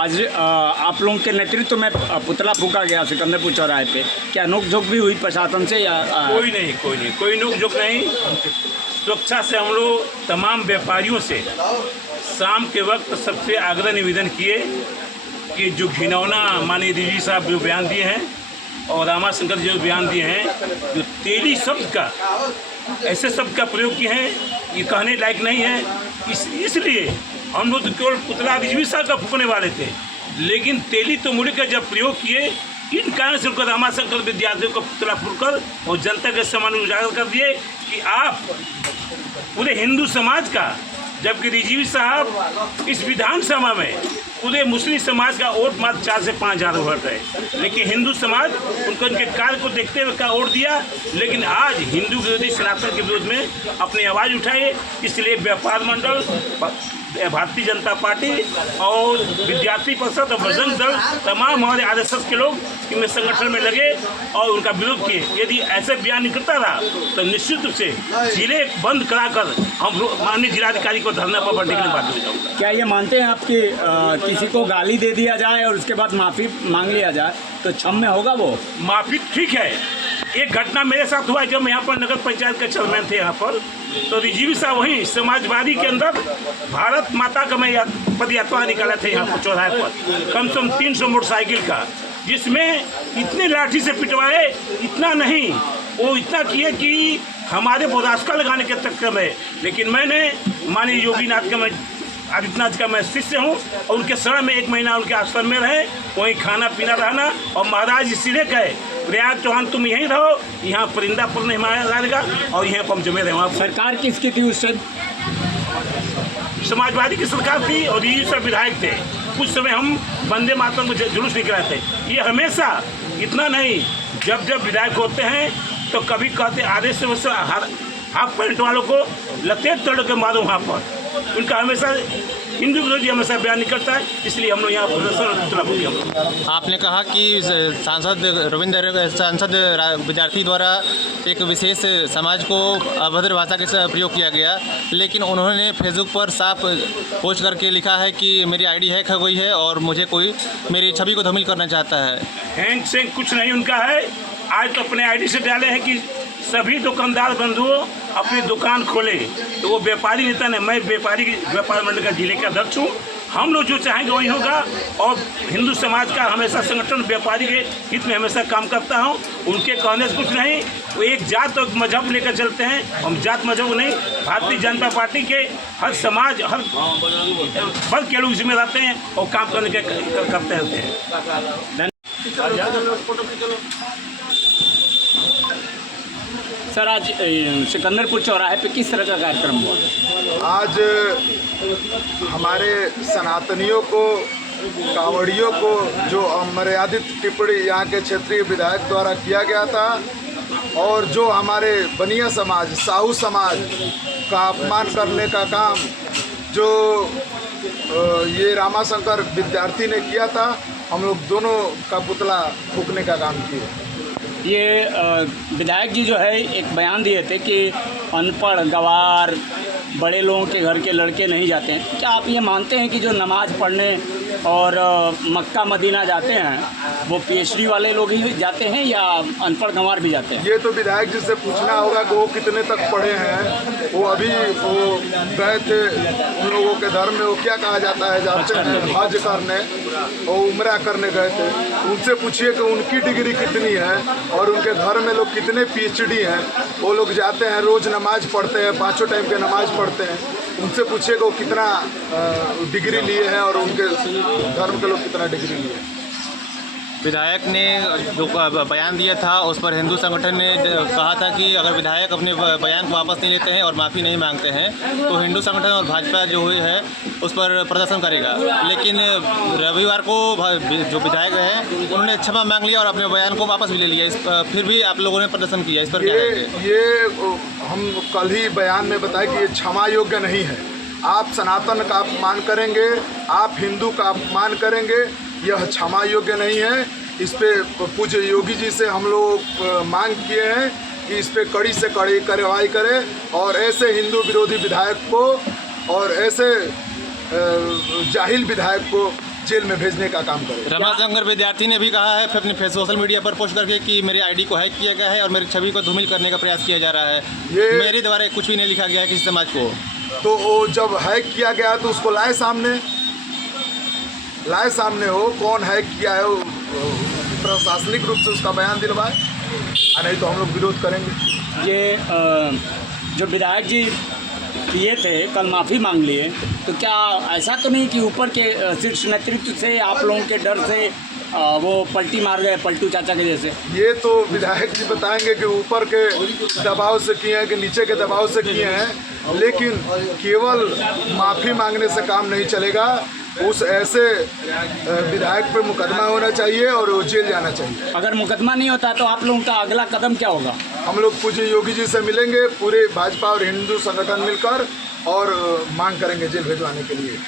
आज आप लोगों के नेतृत्व में पुतला फूका गया सिकंदरपुर चौराहे पे, क्या नोकझोंक भी हुई प्रशासन से या कोई नोकझोंक नहीं। सुरक्षा से हम लोग तमाम व्यापारियों से शाम के वक्त सबसे आग्रह निवेदन किए कि जो घिनौना माननीय डीजी साहब जो बयान दिए हैं और रामाशंकर जो बयान दिए हैं, जो तेली शब्द का ऐसे शब्द का प्रयोग किए हैं ये कहने लायक नहीं है। इसलिए हम लोग तो केवल पुतला डीजी साहब का फूकने वाले थे, लेकिन तेली तो मुड़ी का जब प्रयोग किए इन कारण से उनको रामाशंकर विद्यार्थियों को पुतला फूककर और जनता के सामने उजागर कर दिए कि आप पूरे हिंदू समाज का, जबकि रिजवी साहब इस विधानसभा में पूरे मुस्लिम समाज का वोट मात्र 4 से 5 हज़ार वोट है, लेकिन हिंदू समाज उनको उनके कार्य को देखते हुए का वोट दिया। लेकिन आज हिंदू विरोधी सनातन के विरोध में अपनी आवाज़ उठाए। इसलिए व्यापार मंडल, भारतीय जनता पार्टी और विद्यार्थी परिषद और बजरंग दल तमाम हमारे आरएसएस के लोग इनमें संगठन में लगे और उनका विरोध किए। यदि ऐसे बयान निकलता रहा तो निश्चित रूप से जिले बंद कराकर हम माननीय जिलाधिकारी को धरना पर बैठने के लिए बाध्य हो जाऊंगा। क्या ये मानते हैं आप कि किसी को गाली दे दिया जाए और उसके बाद माफ़ी मांग लिया जाए तो क्षम्य होगा? वो माफ़ी ठीक है। एक घटना मेरे साथ हुआ जब मैं यहाँ पर नगर पंचायत के चेयरमैन थे यहाँ पर, तो रिजवी साहब वहीं समाजवादी के अंदर भारत माता का मैं पद यात्रा निकाला थे यहाँ पर चौराहे पर, कम से कम 300 मोटरसाइकिल का, जिसमें इतने लाठी से पिटवाए। इतना नहीं, वो इतना किए कि हमारे बोरास्का लगाने के चक्कर में। लेकिन मैंने माननीय योगीनाथ का आदित्यनाथ का मैं शिष्य हूँ और उनके शरण में 1 महीना उनके आश्रम में रहे, वहीं खाना पीना रहना। और महाराज इसलिए कहे प्रयाग चौहान तुम यहीं रहो, यहाँ परिंदा पर नहीं मारा जाएगा और यहाँ पर हम जमे रहे। वहाँ सरकार किसकी थी उस समय? समाजवादी की सरकार थी और ये सब विधायक थे। कुछ समय हम वंदे मातरम को जुलूस निकला थे। ये हमेशा इतना नहीं, जब जब विधायक होते हैं तो कभी कहते आधे से हाफ पैंट वालों को लतेट तोड़ के मारो वहाँ पर। उनका हमेशा हिंदू विरोधी हमेशा बयान निकलता है, इसलिए हम लोग यहाँ प्रदर्शन। आपने कहा कि सांसद विद्यार्थी द्वारा एक विशेष समाज को अभद्र भाषा के प्रयोग किया गया, लेकिन उन्होंने फेसबुक पर साफ पोस्ट करके लिखा है कि मेरी आईडी हैक हो गई है और मुझे कोई मेरी छवि को धूमिल करना चाहता है। हैंग से कुछ नहीं उनका है। आज तो अपने आईडी से डाले हैं कि सभी दुकानदार बंधुओं अपनी दुकान खोले, तो वो व्यापारी नेता ने, मैं व्यापार मंडल का जिले का अध्यक्ष हूँ। हम लोग जो चाहेंगे वही होगा और हिंदू समाज का हमेशा संगठन व्यापारी के हित में हमेशा काम करता हूँ। उनके कहने से कुछ नहीं, वो एक जात और मजहब लेकर चलते हैं। हम जात मजहब नहीं, भारतीय जनता पार्टी के हर समाज, हर वर्ग के लोग इसमें रहते हैं और काम करने के करते रहते हैं। सर, आज सिकंदरपुर चौराहे पे किस तरह का कार्यक्रम हुआ? आज हमारे सनातनियों को, कांवड़ियों को जो अमर्यादित टिप्पणी यहाँ के क्षेत्रीय विधायक द्वारा किया गया था और जो हमारे बनिया समाज, साहू समाज का अपमान करने का काम जो ये रामाशंकर विद्यार्थी ने किया था, हम लोग दोनों का पुतला फूकने का काम किए। ये विधायक जी जो है एक बयान दिए थे कि अनपढ़, गवार, बड़े लोगों के घर के लड़के नहीं जाते हैं। क्या आप ये मानते हैं कि जो नमाज़ पढ़ने और मक्का मदीना जाते हैं वो पीएचडी वाले लोग ही जाते हैं या अनपढ़ गंवार भी जाते हैं? ये तो विधायक जी से पूछना होगा कि वो कितने तक पढ़े हैं। वो अभी वो गए थे उन लोगों के धर्म में, वो क्या कहा जाता है, जाते हैं हज करने और उम्रा करने गए थे। उनसे पूछिए कि उनकी डिग्री कितनी है और उनके घर में लोग कितने पीएचडी हैं। वो लोग जाते हैं, रोज़ नमाज पढ़ते हैं, 5 टाइम के नमाज पढ़ते हैं। उनसे पूछिए कि वो कितना डिग्री लिए हैं और उनके धर्म के लोग कितना डिग्री लिए हैं। विधायक ने जो बयान दिया था उस पर हिंदू संगठन ने कहा था कि अगर विधायक अपने बयान को वापस नहीं लेते हैं और माफ़ी नहीं मांगते हैं तो हिंदू संगठन और भाजपा जो हुई है उस पर प्रदर्शन करेगा। लेकिन रविवार को जो विधायक हैं उन्होंने क्षमा मांग लिया और अपने बयान को वापस भी ले लिया। फिर भी आप लोगों ने प्रदर्शन किया, इस पर क्या कहेंगे? ये हम कल ही बयान में बताए कि ये क्षमा योग्य नहीं है। आप सनातन का अपमान करेंगे, आप हिंदू का अपमान करेंगे, यह क्षमा योग्य नहीं है। इस पे पूज्य योगी जी से हम लोग मांग किए हैं कि इस पे कड़ी से कड़ी कार्रवाई करें और ऐसे हिंदू विरोधी विधायक को और ऐसे जाहिल विधायक को जेल में भेजने का काम करें। रमाशंकर विद्यार्थी ने भी कहा है अपने सोशल मीडिया पर पोस्ट करके कि मेरी आईडी को हैक किया गया है और मेरी छवि को धूमिल करने का प्रयास किया जा रहा है। मेरे द्वारा कुछ भी नहीं लिखा गया है किसी समाज को। तो वो जब हैक किया गया तो उसको लाए सामने हो कौन हैक किया है, प्रशासनिक रूप से उसका बयान दिलवाए, नहीं तो हम लोग विरोध करेंगे। ये जो विधायक जी किए थे कल माफ़ी मांग लिए, तो क्या ऐसा तो नहीं कि ऊपर के शीर्ष नेतृत्व से आप लोगों के डर से वो पलटी मार गए पलटू चाचा के जैसे? ये तो विधायक जी बताएंगे कि ऊपर के दबाव से किए हैं कि नीचे के दबाव से किए हैं, लेकिन केवल माफ़ी मांगने से काम नहीं चलेगा। उस ऐसे विधायक पे मुकदमा होना चाहिए और वो जेल जाना चाहिए। अगर मुकदमा नहीं होता तो आप लोगों का अगला कदम क्या होगा? हम लोग पूज्य योगी जी से मिलेंगे, पूरे भाजपा और हिंदू संगठन मिलकर, और मांग करेंगे जेल भिजवाने के लिए।